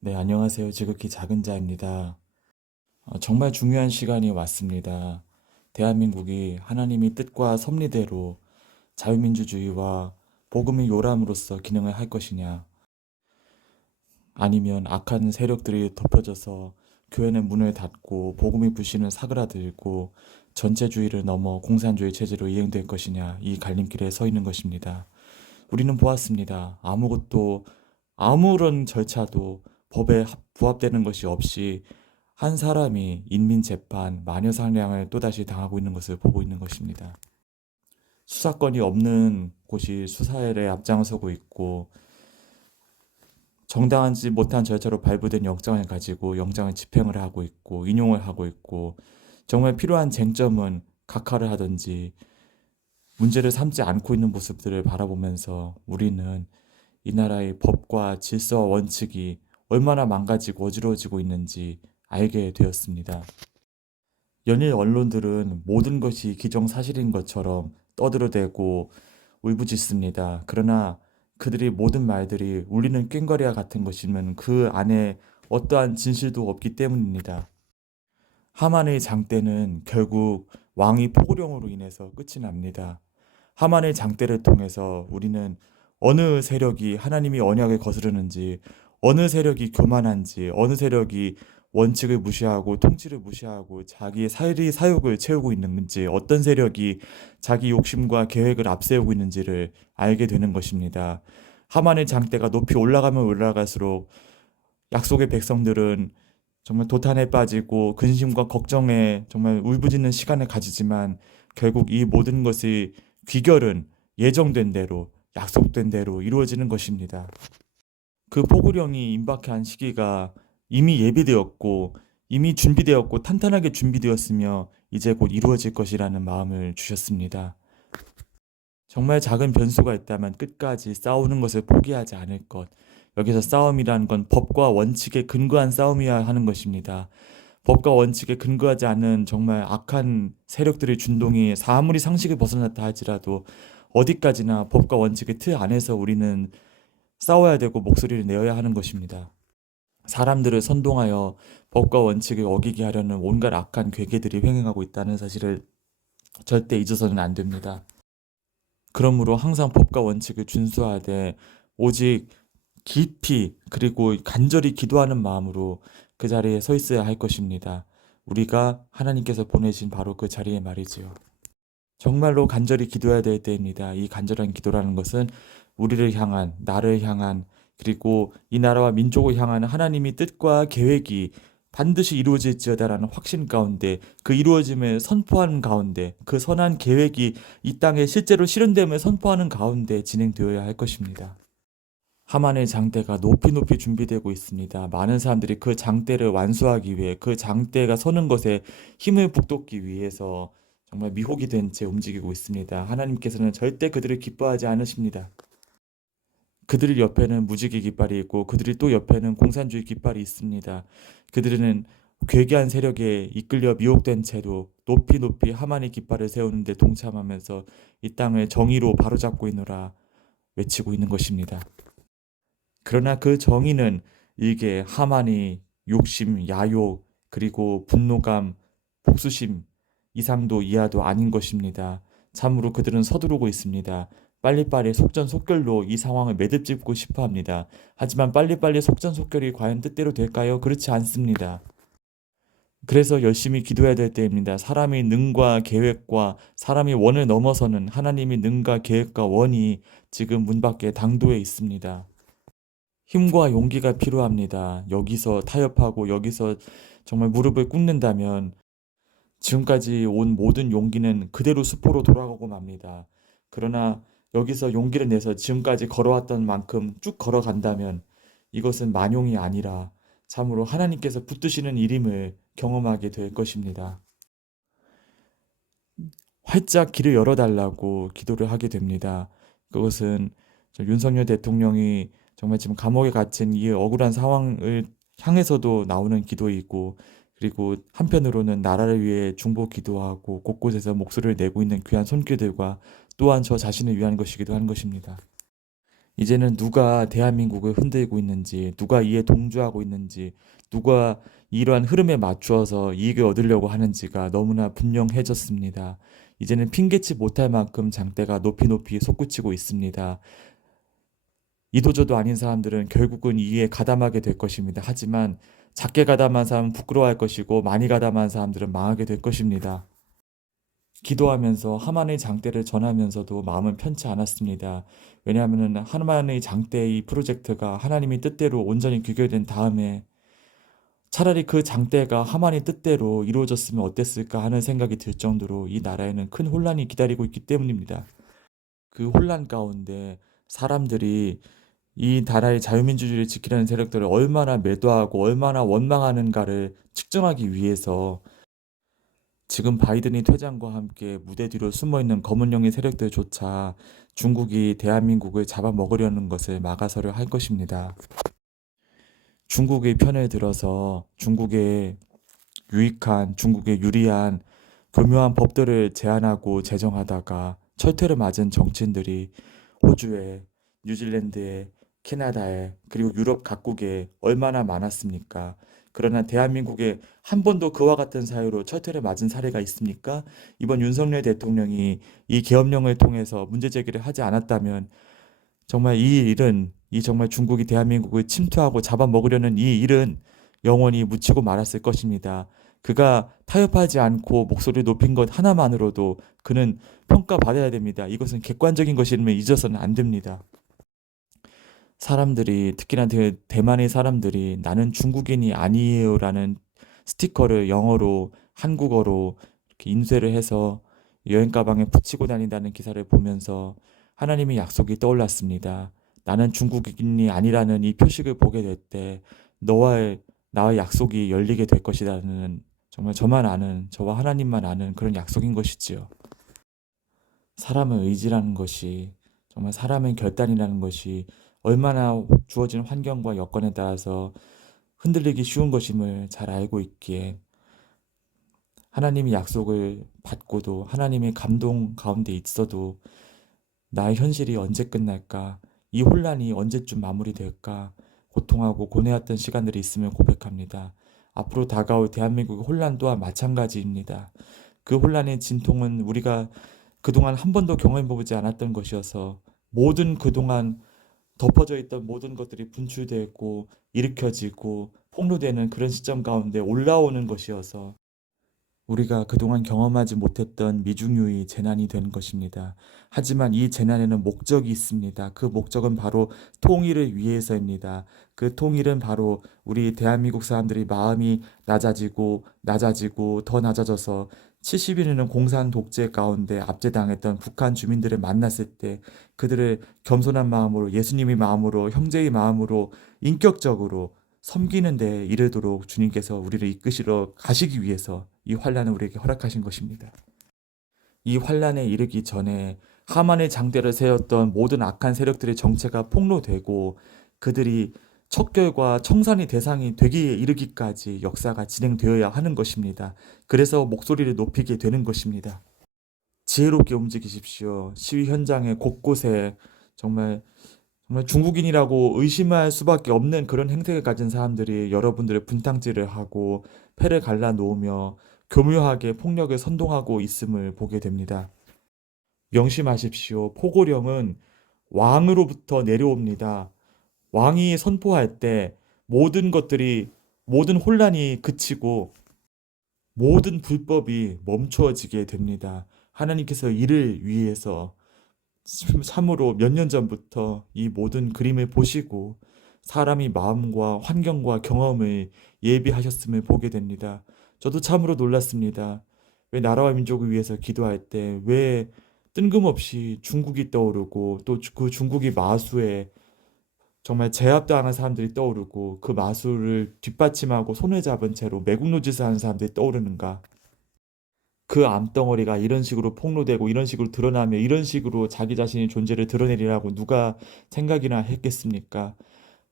네, 안녕하세요. 지극히 작은 자입니다. 정말 중요한 시간이 왔습니다. 대한민국이 하나님의 뜻과 섭리대로 자유민주주의와 복음의 요람으로서 기능을 할 것이냐, 아니면 악한 세력들이 덮여져서 교회는 문을 닫고 복음의 불씨는 사그라들고 전체주의를 넘어 공산주의 체제로 이행될 것이냐, 이 갈림길에 서 있는 것입니다. 우리는 보았습니다. 아무런 절차도 법에 부합되는 것이 없이 한 사람이 인민재판, 마녀사냥을 또다시 당하고 있는 것을 보고 있는 것입니다. 수사권이 없는 곳이 수사에 앞장서고 있고, 정당하지 못한 절차로 발부된 영장을 가지고 영장을 집행을 하고 있고, 인용을 하고 있고, 정말 필요한 쟁점은 각하를 하든지 문제를 삼지 않고 있는 모습들을 바라보면서 우리는 이 나라의 법과 질서와 원칙이 얼마나 망가지고 어지러워지고 있는지 알게 되었습니다. 연일 언론들은 모든 것이 기정사실인 것처럼 떠들어대고 울부짖습니다. 그러나 그들이 모든 말들이 울리는 꽹과리와 같은 것이면 그 안에 어떠한 진실도 없기 때문입니다. 하만의 장대는 결국 왕이 포고령으로 인해서 끝이 납니다. 하만의 장대를 통해서 우리는 어느 세력이 하나님이 언약을 거스르는지, 어느 세력이 교만한지, 어느 세력이 원칙을 무시하고 통치를 무시하고 자기의 사욕을 채우고 있는지, 어떤 세력이 자기 욕심과 계획을 앞세우고 있는지를 알게 되는 것입니다. 하만의 장대가 높이 올라가면 올라갈수록 약속의 백성들은 정말 도탄에 빠지고 근심과 걱정에 정말 울부짖는 시간을 가지지만 결국 이 모든 것이 귀결은 예정된 대로 약속된 대로 이루어지는 것입니다. 그 포고령이 임박한 시기가 이미 예비되었고 이미 준비되었고 탄탄하게 준비되었으며 이제 곧 이루어질 것이라는 마음을 주셨습니다. 정말 작은 변수가 있다면 끝까지 싸우는 것을 포기하지 않을 것. 여기서 싸움이라는 건 법과 원칙에 근거한 싸움이어야 하는 것입니다. 법과 원칙에 근거하지 않은 정말 악한 세력들의 준동이 아무리 상식을 벗어났다 할지라도 어디까지나 법과 원칙의 틀 안에서 우리는 싸워야 되고 목소리를 내어야 하는 것입니다. 사람들을 선동하여 법과 원칙을 어기게 하려는 온갖 악한 괴계들이 횡행하고 있다는 사실을 절대 잊어서는 안 됩니다. 그러므로 항상 법과 원칙을 준수하되 오직 깊이 그리고 간절히 기도하는 마음으로 그 자리에 서 있어야 할 것입니다. 우리가 하나님께서 보내신 바로 그 자리에 말이지요. 정말로 간절히 기도해야 될 때입니다. 이 간절한 기도라는 것은 우리를 향한, 나를 향한, 그리고 이 나라와 민족을 향한 하나님의 뜻과 계획이 반드시 이루어질지어다라는 확신 가운데 그 이루어짐을 선포하는 가운데 그 선한 계획이 이 땅에 실제로 실현됨을 선포하는 가운데 진행되어야 할 것입니다. 하만의 장대가 높이 높이 준비되고 있습니다. 많은 사람들이 그 장대를 완수하기 위해 그 장대가 서는 것에 힘을 북돋기 위해서 정말 미혹이 된 채 움직이고 있습니다. 하나님께서는 절대 그들을 기뻐하지 않으십니다. 그들 옆에는 무지개 깃발이 있고 그들이 또 옆에는 공산주의 깃발이 있습니다. 그들은 괴계한 세력에 이끌려 미혹된 채로 높이 높이 하만의 깃발을 세우는데 동참하면서 이 땅을 정의로 바로잡고 있노라 외치고 있는 것입니다. 그러나 그 정의는 일개 하만이 욕심, 야욕, 그리고 분노감, 복수심 이상도 이하도 아닌 것입니다. 참으로 그들은 서두르고 있습니다. 빨리빨리 속전속결로 이 상황을 매듭짓고 싶어 합니다. 하지만 빨리빨리 속전속결이 과연 뜻대로 될까요? 그렇지 않습니다. 그래서 열심히 기도해야 될 때입니다. 사람의 능과 계획과 사람의 원을 넘어서는 하나님의 능과 계획과 원이 지금 문 밖에 당도해 있습니다. 힘과 용기가 필요합니다. 여기서 타협하고 여기서 정말 무릎을 꿇는다면 지금까지 온 모든 용기는 그대로 수포로 돌아가고 맙니다. 그러나 여기서 용기를 내서 지금까지 걸어왔던 만큼 쭉 걸어간다면 이것은 만용이 아니라 참으로 하나님께서 붙드시는 일임을 경험하게 될 것입니다. 활짝 길을 열어달라고 기도를 하게 됩니다. 그것은 윤석열 대통령이 정말 지금 감옥에 갇힌 이 억울한 상황을 향해서도 나오는 기도이고, 그리고 한편으로는 나라를 위해 중보 기도하고 곳곳에서 목소리를 내고 있는 귀한 손길들과 또한 저 자신을 위한 것이기도 한 것입니다. 이제는 누가 대한민국을 흔들고 있는지, 누가 이에 동조하고 있는지, 누가 이러한 흐름에 맞추어서 이익을 얻으려고 하는지가 너무나 분명해졌습니다. 이제는 핑계치 못할 만큼 장대가 높이 높이 솟구치고 있습니다. 이도저도 아닌 사람들은 결국은 이에 가담하게 될 것입니다. 하지만 작게 가담한 사람은 부끄러워할 것이고 많이 가담한 사람들은 망하게 될 것입니다. 기도하면서 하만의 장대를 전하면서도 마음은 편치 않았습니다. 왜냐하면 하만의 장대의 프로젝트가 하나님의 뜻대로 온전히 귀결된 다음에 차라리 그 장대가 하만의 뜻대로 이루어졌으면 어땠을까 하는 생각이 들 정도로 이 나라에는 큰 혼란이 기다리고 있기 때문입니다. 그 혼란 가운데 사람들이 이 나라의 자유민주주의를 지키려는 세력들을 얼마나 매도하고 얼마나 원망하는가를 측정하기 위해서 지금 바이든이 퇴장과 함께 무대 뒤로 숨어있는 검은용의 세력들조차 중국이 대한민국을 잡아먹으려는 것을 막아서려 할 것입니다. 중국의 편을 들어서 중국에 유익한, 중국에 유리한 교묘한 법들을 제안하고 제정하다가 철퇴를 맞은 정치인들이 호주에, 뉴질랜드에, 캐나다에, 그리고 유럽 각국에 얼마나 많았습니까? 그러나 대한민국에 한 번도 그와 같은 사유로 철퇴를 맞은 사례가 있습니까? 이번 윤석열 대통령이 이 계엄령을 통해서 문제 제기를 하지 않았다면 정말 이 일은 이 정말 중국이 대한민국을 침투하고 잡아먹으려는 이 일은 영원히 묻히고 말았을 것입니다. 그가 타협하지 않고 목소리를 높인 것 하나만으로도 그는 평가받아야 됩니다. 이것은 객관적인 것임을 잊어서는 안 됩니다. 사람들이 특히나 대만의 사람들이 나는 중국인이 아니에요라는 스티커를 영어로 한국어로 이렇게 인쇄를 해서 여행 가방에 붙이고 다닌다는 기사를 보면서 하나님의 약속이 떠올랐습니다. 나는 중국인이 아니라는 이 표식을 보게 될 때 나의 약속이 열리게 될 것이라는 정말 저만 아는 저와 하나님만 아는 그런 약속인 것이지요. 사람의 의지라는 것이 정말 사람의 결단이라는 것이 얼마나 주어진 환경과 여건에 따라서 흔들리기 쉬운 것임을 잘 알고 있기에 하나님의 약속을 받고도 하나님의 감동 가운데 있어도 나의 현실이 언제 끝날까? 이 혼란이 언제쯤 마무리될까? 고통하고 고뇌했던 시간들이 있으면 고백합니다. 앞으로 다가올 대한민국의 혼란 또한 마찬가지입니다. 그 혼란의 진통은 우리가 그동안 한 번도 경험해보지 않았던 것이어서 모든 그동안 덮어져 있던 모든 것들이 분출되고 일으켜지고 폭로되는 그런 시점 가운데 올라오는 것이어서 우리가 그동안 경험하지 못했던 미중유의 재난이 된 것입니다. 하지만 이 재난에는 목적이 있습니다. 그 목적은 바로 통일을 위해서입니다. 그 통일은 바로 우리 대한민국 사람들이 마음이 낮아지고 더 낮아져서 70일에는 공산 독재 가운데 압제당했던 북한 주민들을 만났을 때 그들을 겸손한 마음으로 예수님의 마음으로 형제의 마음으로 인격적으로 섬기는 데 이르도록 주님께서 우리를 이끄시러 가시기 위해서 이 환란을 우리에게 허락하신 것입니다. 이 환란에 이르기 전에 하만의 장대를 세웠던 모든 악한 세력들의 정체가 폭로되고 그들이 척결과 청산의 대상이 되기에 이르기까지 역사가 진행되어야 하는 것입니다. 그래서 목소리를 높이게 되는 것입니다. 지혜롭게 움직이십시오. 시위 현장에 곳곳에 정말 중국인이라고 의심할 수밖에 없는 그런 행색을 가진 사람들이 여러분들의 분탕질을 하고 패를 갈라놓으며 교묘하게 폭력을 선동하고 있음을 보게 됩니다. 명심하십시오. 포고령은 왕으로부터 내려옵니다. 왕이 선포할 때 모든 혼란이 그치고 모든 불법이 멈추어지게 됩니다. 하나님께서 이를 위해서 참으로 몇 년 전부터 이 모든 그림을 보시고 사람이 마음과 환경과 경험을 예비하셨음을 보게 됩니다. 저도 참으로 놀랐습니다. 왜 나라와 민족을 위해서 기도할 때 왜 뜬금없이 중국이 떠오르고 또 그 중국이 마수에 정말 제압당한 사람들이 떠오르고 그 마수를 뒷받침하고 손을 잡은 채로 매국노짓을 하는 사람들이 떠오르는가? 그 암덩어리가 이런 식으로 폭로되고 이런 식으로 드러나며 이런 식으로 자기 자신의 존재를 드러내리라고 누가 생각이나 했겠습니까?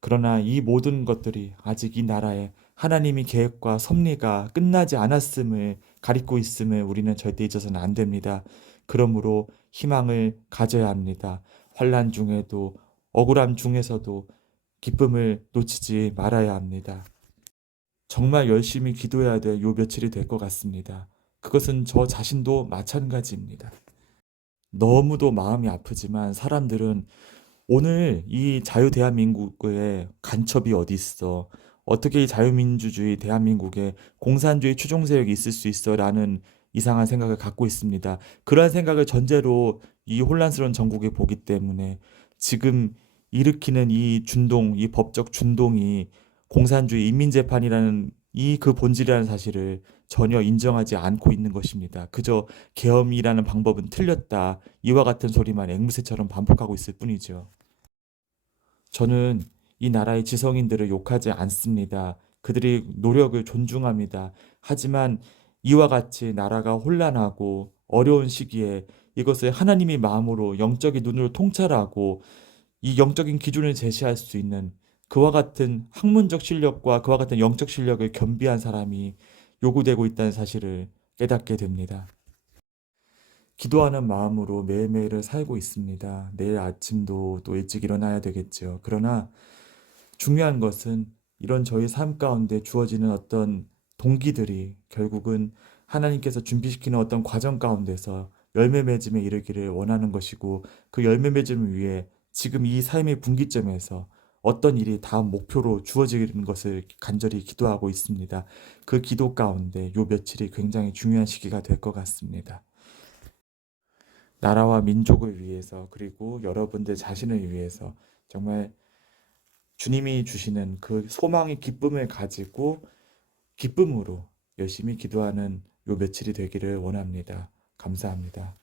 그러나 이 모든 것들이 아직 이 나라에 하나님의 계획과 섭리가 끝나지 않았음을 가리고 있음을 우리는 절대 잊어서는 안 됩니다. 그러므로 희망을 가져야 합니다. 환란 중에도 억울함 중에서도 기쁨을 놓치지 말아야 합니다. 정말 열심히 기도해야 될 요 며칠이 될 것 같습니다. 그것은 저 자신도 마찬가지입니다. 너무도 마음이 아프지만 사람들은 오늘 이 자유대한민국에 간첩이 어디 있어? 어떻게 이 자유민주주의 대한민국에 공산주의 추종세력이 있을 수 있어? 라는 이상한 생각을 갖고 있습니다. 그러한 생각을 전제로 이 혼란스러운 전국에 보기 때문에 지금 일으키는 이 준동, 이 법적 준동이 공산주의 인민재판이라는 이 그 본질이라는 사실을 전혀 인정하지 않고 있는 것입니다. 그저 계엄이라는 방법은 틀렸다. 이와 같은 소리만 앵무새처럼 반복하고 있을 뿐이죠. 저는 이 나라의 지성인들을 욕하지 않습니다. 그들의 노력을 존중합니다. 하지만 이와 같이 나라가 혼란하고 어려운 시기에 이것을 하나님의 마음으로 영적인 눈으로 통찰하고 이 영적인 기준을 제시할 수 있는 그와 같은 학문적 실력과 그와 같은 영적 실력을 겸비한 사람이 요구되고 있다는 사실을 깨닫게 됩니다. 기도하는 마음으로 매일매일을 살고 있습니다. 내일 아침도 또 일찍 일어나야 되겠죠. 그러나 중요한 것은 이런 저희 삶 가운데 주어지는 어떤 동기들이 결국은 하나님께서 준비시키는 어떤 과정 가운데서 열매 맺음에 이르기를 원하는 것이고 그 열매 맺음을 위해 지금 이 삶의 분기점에서 어떤 일이 다음 목표로 주어지는 것을 간절히 기도하고 있습니다. 그 기도 가운데 요 며칠이 굉장히 중요한 시기가 될 것 같습니다. 나라와 민족을 위해서 그리고 여러분들 자신을 위해서 정말 주님이 주시는 그 소망의 기쁨을 가지고 기쁨으로 열심히 기도하는 요 며칠이 되기를 원합니다. 감사합니다.